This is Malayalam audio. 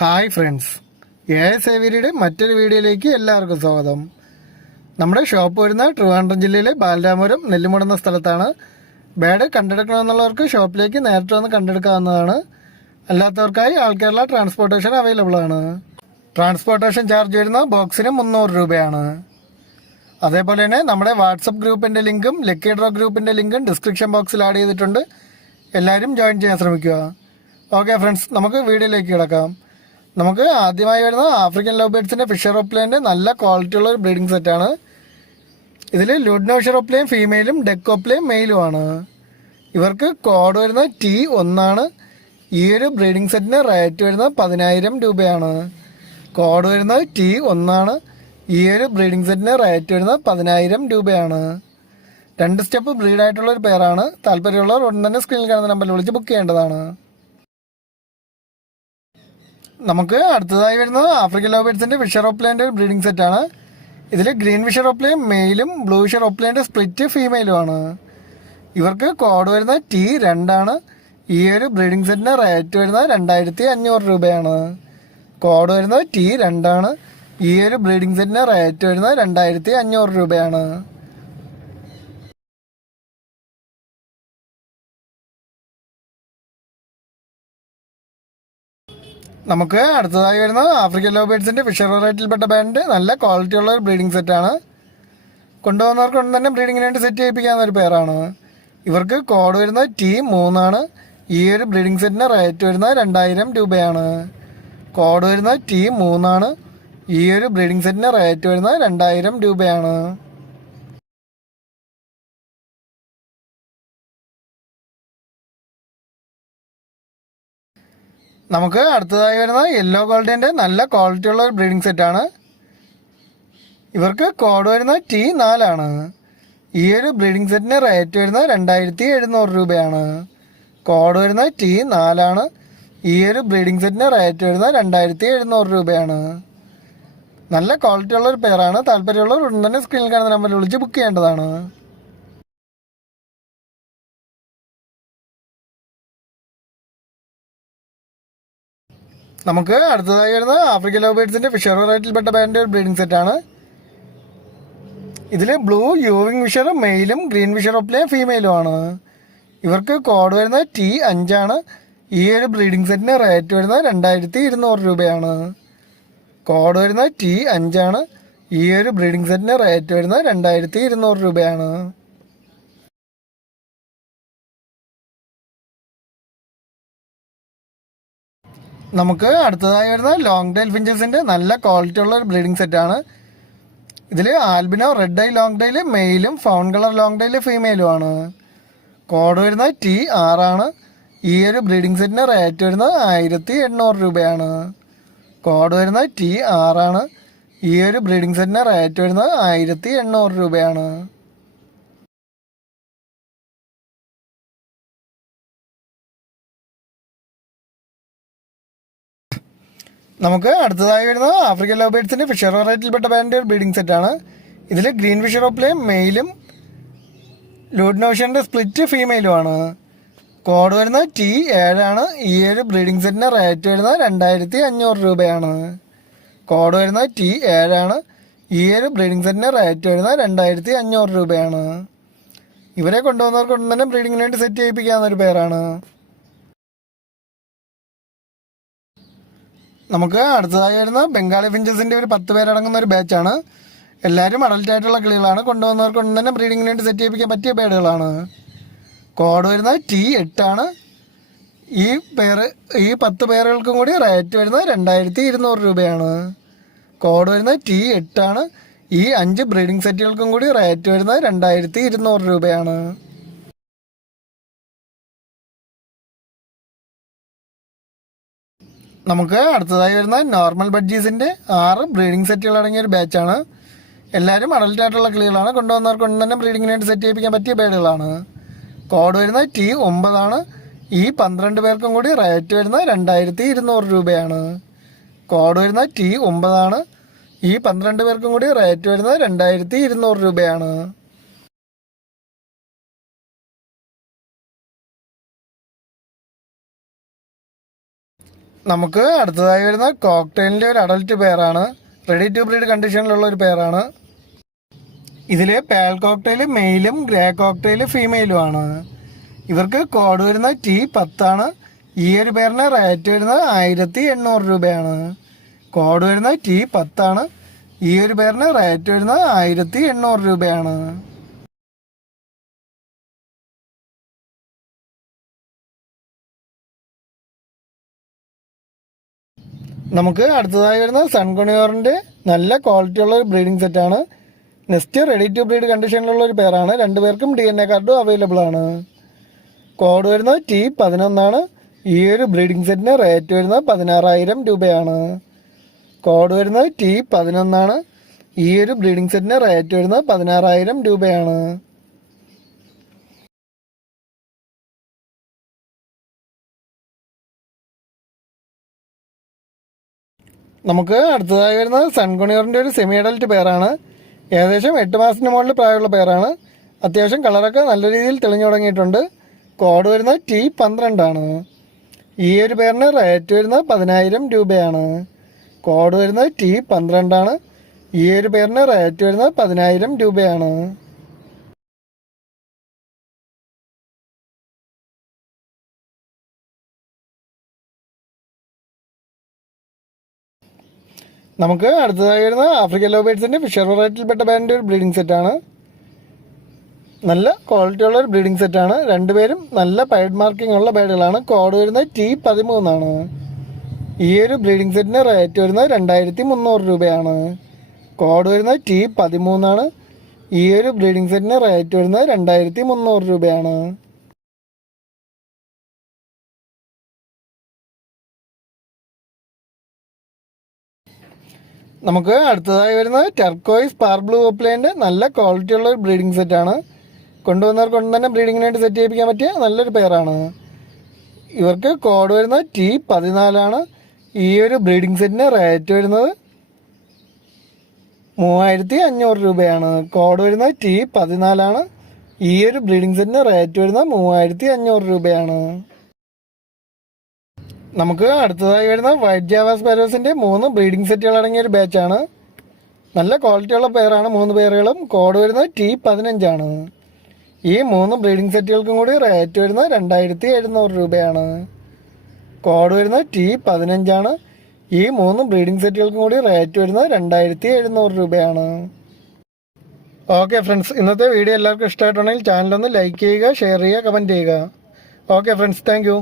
ഹായ് ഫ്രണ്ട്സ്, സേവിയറിയുടെ മറ്റൊരു വീഡിയോയിലേക്ക് എല്ലാവർക്കും സ്വാഗതം. നമ്മുടെ ഷോപ്പ് വരുന്ന ട്രിവാൻഡ്രം ജില്ലയിലെ ബാലരാമപുരം നെല്ലിമുട് എന്ന സ്ഥലത്താണ്. ബേഡ് കണ്ടെടുക്കണമെന്നുള്ളവർക്ക് ഷോപ്പിലേക്ക് നേരിട്ട് വന്ന് കണ്ടെടുക്കാവുന്നതാണ്. അല്ലാത്തവർക്കായി ആൾ കേരള ട്രാൻസ്പോർട്ടേഷൻ അവൈലബിൾ ആണ്. ട്രാൻസ്പോർട്ടേഷൻ ചാർജ് വരുന്ന ബോക്സിന് 300 രൂപയാണ്. അതേപോലെ തന്നെ നമ്മുടെ വാട്സപ്പ് ഗ്രൂപ്പിൻ്റെ ലിങ്കും ലക്കി ഡ്രോ ഗ്രൂപ്പിൻ്റെ ലിങ്കും ഡിസ്ക്രിപ്ഷൻ ബോക്സിൽ ആഡ് ചെയ്തിട്ടുണ്ട്. എല്ലാവരും ജോയിൻ ചെയ്യാൻ ശ്രമിക്കുക. ഓക്കെ ഫ്രണ്ട്സ്, നമുക്ക് വീഡിയോയിലേക്ക് കിടക്കാം. നമുക്ക് ആദ്യമായി വരുന്ന ആഫ്രിക്കൻ ലവ് ബേർഡ്സിൻ്റെ ഫിഷർ ഓപ്ലേൻ്റെ നല്ല ക്വാളിറ്റി ഉള്ള ഒരു ബ്രീഡിംഗ് സെറ്റാണ്. ഇതിൽ ലുഡ്നോ ഫിഷർ ഓപ്ലേയും ഫീമെയിലും ഡെക്ക് ഓപ്ലേയും മെയിലുമാണ്. ഇവർക്ക് കോഡ് വരുന്ന T1 ഈ ഒരു ബ്രീഡിംഗ് സെറ്റിന് റേറ്റ് വരുന്നത് 10,000 രൂപയാണ്. കോഡ് വരുന്നത് T1 ഈ ഒരു ബ്രീഡിംഗ് സെറ്റിന് റേറ്റ് വരുന്നത് 10,000 രൂപയാണ്. 2 സ്റ്റെപ്പ് ബ്രീഡായിട്ടുള്ള ഒരു പെയറാണ്. താല്പര്യമുള്ളവർ ഉടൻ തന്നെ സ്ക്രീനിൽ കാണുന്ന നമ്പറിൽ വിളിച്ച് ബുക്ക് ചെയ്യേണ്ടതാണ്. നമുക്ക് അടുത്തതായി വരുന്നത് ആഫ്രിക്കൻ ലവ് ബേർഡ്സിൻ്റെ ഫിഷർ ഓപ്ലേൻ്റെ ഒരു ബ്രീഡിംഗ് സെറ്റാണ്. ഇതിൽ ഗ്രീൻ ഫിഷർ ഓപ്ലേയും മെയിലും ബ്ലൂ ഫിഷർ ഓപ്ലേൻ്റെ സ്പ്ലിറ്റ് ഫീമെയിലുമാണ്. ഇവർക്ക് കോഡ് വരുന്നത് T2 ഈ ഒരു ബ്രീഡിംഗ് സെറ്റിന് റേറ്റ് വരുന്നത് 2,500 രൂപയാണ്. കോഡ് വരുന്നത് T2 ഈ ഒരു ബ്രീഡിംഗ് സെറ്റിന് റേറ്റ് വരുന്നത് 2,500 രൂപയാണ്. നമുക്ക് അടുത്തതായി വരുന്നത് ആഫ്രിക്കൻ ലവ് ബേർഡ്സിൻ്റെ ഫിഷർ വെറൈറ്റിയിൽപ്പെട്ട ബാൻഡ് നല്ല ക്വാളിറ്റി ഉള്ള ഒരു ബ്രീഡിംഗ് സെറ്റാണ്. കൊണ്ടുപോകുന്നവർക്ക് കൊണ്ട് തന്നെ ബ്രീഡിങ്ങിന് വേണ്ടി സെറ്റ് ചെയ്യിപ്പിക്കാവുന്ന ഒരു പെയറാണ്. ഇവർക്ക് കോഡ് വരുന്നത് T3 ഈ ഒരു ബ്രീഡിംഗ് സെറ്റിന് റേറ്റ് വരുന്നത് 2,000 രൂപയാണ്. കോഡ് വരുന്നത് T3 ഈ ഒരു ബ്രീഡിംഗ് സെറ്റിന് റേറ്റ് വരുന്നത് 2,000 രൂപയാണ്. നമുക്ക് അടുത്തതായി വരുന്നത് യെല്ലോ ഗോൾഡിൻ്റെ നല്ല ക്വാളിറ്റി ഉള്ള ഒരു ബ്രീഡിംഗ് സെറ്റാണ്. ഇവർക്ക് കോഡ് വരുന്നത് T4 ഈ ഒരു ബ്രീഡിംഗ് സെറ്റിന് റേറ്റ് വരുന്നത് 2,700 രൂപയാണ്. കോഡ് വരുന്നത് T4 ഈ ഒരു ബ്രീഡിംഗ് സെറ്റിന് റേറ്റ് വരുന്നത് 2,700 രൂപയാണ്. നല്ല ക്വാളിറ്റി ഉള്ള ഒരു പെയറാണ്. താല്പര്യമുള്ളവർ ഉടൻ തന്നെ സ്ക്രീനിൽ കാണുന്ന നമ്പറിൽ വിളിച്ച് ബുക്ക് ചെയ്യേണ്ടതാണ്. നമുക്ക് അടുത്തതായി വരുന്നത് ആഫ്രിക്കൻ ലവ് ബേർഡ്സിൻ്റെ ഫിഷർ വെറൈറ്റിയിൽപ്പെട്ട ബാൻഡ് ഒരു ബ്രീഡിംഗ് സെറ്റാണ്. ഇതിൽ ബ്ലൂ യൂവിങ് ഫിഷർ മെയിലും ഗ്രീൻ ഫിഷർ ഓപ്ലേയും ഫീമെയിലുമാണ്. ഇവർക്ക് കോഡ് വരുന്നത് T5 ഈ ഒരു ബ്രീഡിംഗ് സെറ്റിന് റേറ്റ് വരുന്നത് 2,200 രൂപയാണ്. കോഡ് വരുന്നത് T5 ഈ ഒരു ബ്രീഡിംഗ് സെറ്റിന് റേറ്റ് വരുന്നത് 2,200 രൂപയാണ്. നമുക്ക് അടുത്തതായി വരുന്ന ലോങ് ടൈൽ ഫിഞ്ചസിൻ്റെ നല്ല ക്വാളിറ്റി ഉള്ള ഒരു ബ്രീഡിംഗ് സെറ്റാണ്. ഇതിൽ albino red eye long tail മെയിലും ഫൗൺ കളർ ലോങ് ടൈൽ ഫീമെയിലുമാണ്. കോഡ് വരുന്നത് T6 ഈ ഒരു ബ്രീഡിംഗ് സെറ്റിന് റേറ്റ് വരുന്നത് 1,800 രൂപയാണ്. കോഡ് വരുന്നത് T6 ഈ ഒരു ബ്രീഡിംഗ് സെറ്റിന് റേറ്റ് വരുന്നത് 1,800 രൂപയാണ്. നമുക്ക് അടുത്തതായി വരുന്നത് ആഫ്രിക്കൻ ലവ് ബേർഡ്സിൻ്റെ ഫിഷർ വെറൈറ്റിയിൽപ്പെട്ട ബാൻഡ് ഒരു ബ്രീഡിംഗ് സെറ്റാണ്. ഇതിൽ ഗ്രീൻ ഫിഷർ ഓപ്ലേയും മെയിലും ലുഡ്നോ ഫിഷറിൻ്റെ സ്പ്ലിറ്റ് ഫീമെയിലുമാണ്. കോഡ് വരുന്നത് T7 ഈ ഒരു ബ്രീഡിംഗ് സെറ്റിന് റേറ്റ് വരുന്നത് 2,500 രൂപയാണ്. കോഡ് വരുന്നത് T7 ഈ ഒരു ബ്രീഡിംഗ് സെറ്റിന് റേറ്റ് വരുന്നത് 2,500 രൂപയാണ്. ഇവരെ കൊണ്ടുപോകുന്നവർക്ക് ഉടൻ തന്നെ ബ്രീഡിങ്ങിന് വേണ്ടി സെറ്റ് ചെയ്യിപ്പിക്കാവുന്ന ഒരു പെയറാണ്. നമുക്ക് അടുത്തതായി വരുന്ന ബംഗാളി ഫിഞ്ചസിൻ്റെ ഒരു 10 പേരടങ്ങുന്ന ഒരു ബാച്ചാണ്. എല്ലാവരും അഡൽട്ടായിട്ടുള്ള കിളികളാണ്. കൊണ്ടുപോകുന്നവർക്ക് കൊണ്ട് തന്നെ ബ്രീഡിങ്ങിന് വേണ്ടി സെറ്റ് ചെയ്യിപ്പിക്കാൻ പറ്റിയ ബേഡുകളാണ്. കോഡ് വരുന്നത് T8 ഈ 10 പേരുകൾക്കും കൂടി റേറ്റ് വരുന്നത് 2,200 രൂപയാണ്. കോഡ് വരുന്നത് T8 ഈ 5 ബ്രീഡിംഗ് സെറ്റുകൾക്കും കൂടി റേറ്റ് വരുന്നത് 2,200 രൂപയാണ്. നമുക്ക് അടുത്തതായി വരുന്ന നോർമൽ ബഡ്ജീസിൻ്റെ 6 ബ്രീഡിംഗ് സെറ്റുകൾ അടങ്ങിയ ഒരു ബാച്ചാണ്. എല്ലാവരും അഡൽട്ടായിട്ടുള്ള കിളികളാണ്. കൊണ്ടുവന്നവർക്ക് കൊണ്ട് തന്നെ ബ്രീഡിങ്ങിന് വേണ്ടി സെറ്റ് ചെയ്യിപ്പിക്കാൻ പറ്റിയ ബേഡുകളാണ്. കോഡ് വരുന്നത് T9 ഈ 12 പേർക്കും കൂടി റേറ്റ് വരുന്നത് 2,200 രൂപയാണ്. കോഡ് വരുന്നത് T9 ഈ 12 പേർക്കും കൂടി റേറ്റ് വരുന്നത് 2,200 രൂപയാണ്. നമുക്ക് അടുത്തതായി വരുന്ന കോക്ടെയിലിൻ്റെ ഒരു അഡൽട്ട് പെയറാണ്. റെഡി ടു ബ്രീഡ് കണ്ടീഷനിലുള്ള ഒരു പെയറാണ്. ഇതിൽ പേൾ കോക്ടെയിൽ മെയിലും ഗ്രേ കോക്ടെയിൽ ഫീമെയിലും ആണ്. ഇവർക്ക് കോഡ് വരുന്ന T10 ഈ ഒരു പെയറിന് റേറ്റ് വരുന്നത് 1800 രൂപയാണ്. കോഡ് വരുന്ന T10 ഈ ഒരു പെയറിന് റേറ്റ് വരുന്നത് 1800 രൂപയാണ്. നമുക്ക് അടുത്തതായി വരുന്ന സൺകുണിയോറിൻ്റെ നല്ല ക്വാളിറ്റി ഉള്ള ഒരു ബ്രീഡിംഗ് സെറ്റാണ്. നെക്സ്റ്റ് റെഡി ടു ബ്രീഡ് കണ്ടീഷനിലുള്ള ഒരു പെയറാണ്. രണ്ടുപേർക്കും DNA കാർഡും അവൈലബിൾ ആണ്. കോഡ് വരുന്നത് T11. ഈ ഒരു ബ്രീഡിംഗ് സെറ്റിന് റേറ്റ് വരുന്നത് 16,000 രൂപയാണ്. കോഡ് വരുന്നത് T11. ഈ ഒരു ബ്രീഡിംഗ് സെറ്റിന് റേറ്റ് വരുന്നത് 16,000 രൂപയാണ്. നമുക്ക് അടുത്തതായി വരുന്നത് സൺകുണിയോറിൻ്റെ ഒരു സെമി അഡൽട്ട് പെയറാണ്. ഏകദേശം 8 മാസത്തിന് മുകളിൽ പ്രായമുള്ള പെയറാണ്. അത്യാവശ്യം കളറൊക്കെ നല്ല രീതിയിൽ തെളിഞ്ഞു തുടങ്ങിയിട്ടുണ്ട്. കോഡ് വരുന്നത് T12. ഈ ഒരു പെയറിന് റേറ്റ് വരുന്നത് 10,000 രൂപയാണ്. കോഡ് വരുന്നത് T12. ഈ ഒരു പെയറിന് റേറ്റ് വരുന്നത് 10,000 രൂപയാണ്. നമുക്ക് അടുത്തതായി വരുന്ന ആഫ്രിക്കൻ ലവ് ബേർഡ്സിൻ്റെ ഫിഷർ വെറൈറ്റിയിൽപ്പെട്ട ബാൻഡിൻ്റെ ഒരു ബ്രീഡിംഗ് സെറ്റാണ്. നല്ല ക്വാളിറ്റി ഉള്ള ഒരു ബ്രീഡിംഗ് സെറ്റാണ്. രണ്ടുപേരും നല്ല പൈഡ് മാർക്കിംഗ് ഉള്ള ബേഡുകളാണ്. കോഡ് വരുന്നത് T13. ഈ ഒരു ബ്രീഡിംഗ് സെറ്റിന് റേറ്റ് വരുന്നത് 2,300 രൂപയാണ്. കോഡ് വരുന്നത് T13. ഈ ഒരു ബ്രീഡിംഗ് സെറ്റിന് റേറ്റ് വരുന്നത് 2,300 രൂപയാണ്. നമുക്ക് അടുത്തതായി വരുന്നത് ടർക്കോയിസ് സ്പാർ ബ്ലൂ ഓപ്ലൈൻ്റെ നല്ല ക്വാളിറ്റി ഉള്ള ഒരു ബ്രീഡിംഗ് സെറ്റാണ്. കൊണ്ടുവന്നവർ കൊണ്ട് തന്നെ ബ്രീഡിങ്ങിനായിട്ട് സെറ്റ് ചെയ്യിപ്പിക്കാൻ പറ്റിയ നല്ലൊരു പെയറാണ്. ഇവർക്ക് കോഡ് വരുന്നത് T14. ഈ ഒരു ബ്രീഡിംഗ് സെറ്റിന് റേറ്റ് വരുന്നത് 3,500 രൂപയാണ്. കോഡ് വരുന്നത് T14. ഈ ഒരു ബ്രീഡിംഗ് സെറ്റിന് റേറ്റ് വരുന്നത് 3,500 രൂപയാണ്. നമുക്ക് അടുത്തതായി വരുന്ന വൈറ്റ് ജാവ സ്പാരോസിൻ്റെ 3 ബ്രീഡിംഗ് സെറ്റുകൾ അടങ്ങിയ ഒരു ബാച്ചാണ്. നല്ല ക്വാളിറ്റിയുള്ള പെയറാണ് 3 പെയറുകളും. കോഡ് വരുന്നത് T15. ഈ 3 ബ്രീഡിംഗ് സെറ്റുകൾക്കും കൂടി റേറ്റ് വരുന്നത് 2,700 രൂപയാണ്. കോഡ് വരുന്നത് T15. ഈ 3 ബ്രീഡിംഗ് സെറ്റുകൾക്കും കൂടി റേറ്റ് വരുന്നത് 2,700 രൂപയാണ്. ഓക്കെ ഫ്രണ്ട്സ്, ഇന്നത്തെ വീഡിയോ എല്ലാവർക്കും ഇഷ്ടമായിട്ടുണ്ടെങ്കിൽ ചാനലൊന്ന് ലൈക്ക് ചെയ്യുക, ഷെയർ ചെയ്യുക, കമൻറ്റ് ചെയ്യുക. Okay friends, thank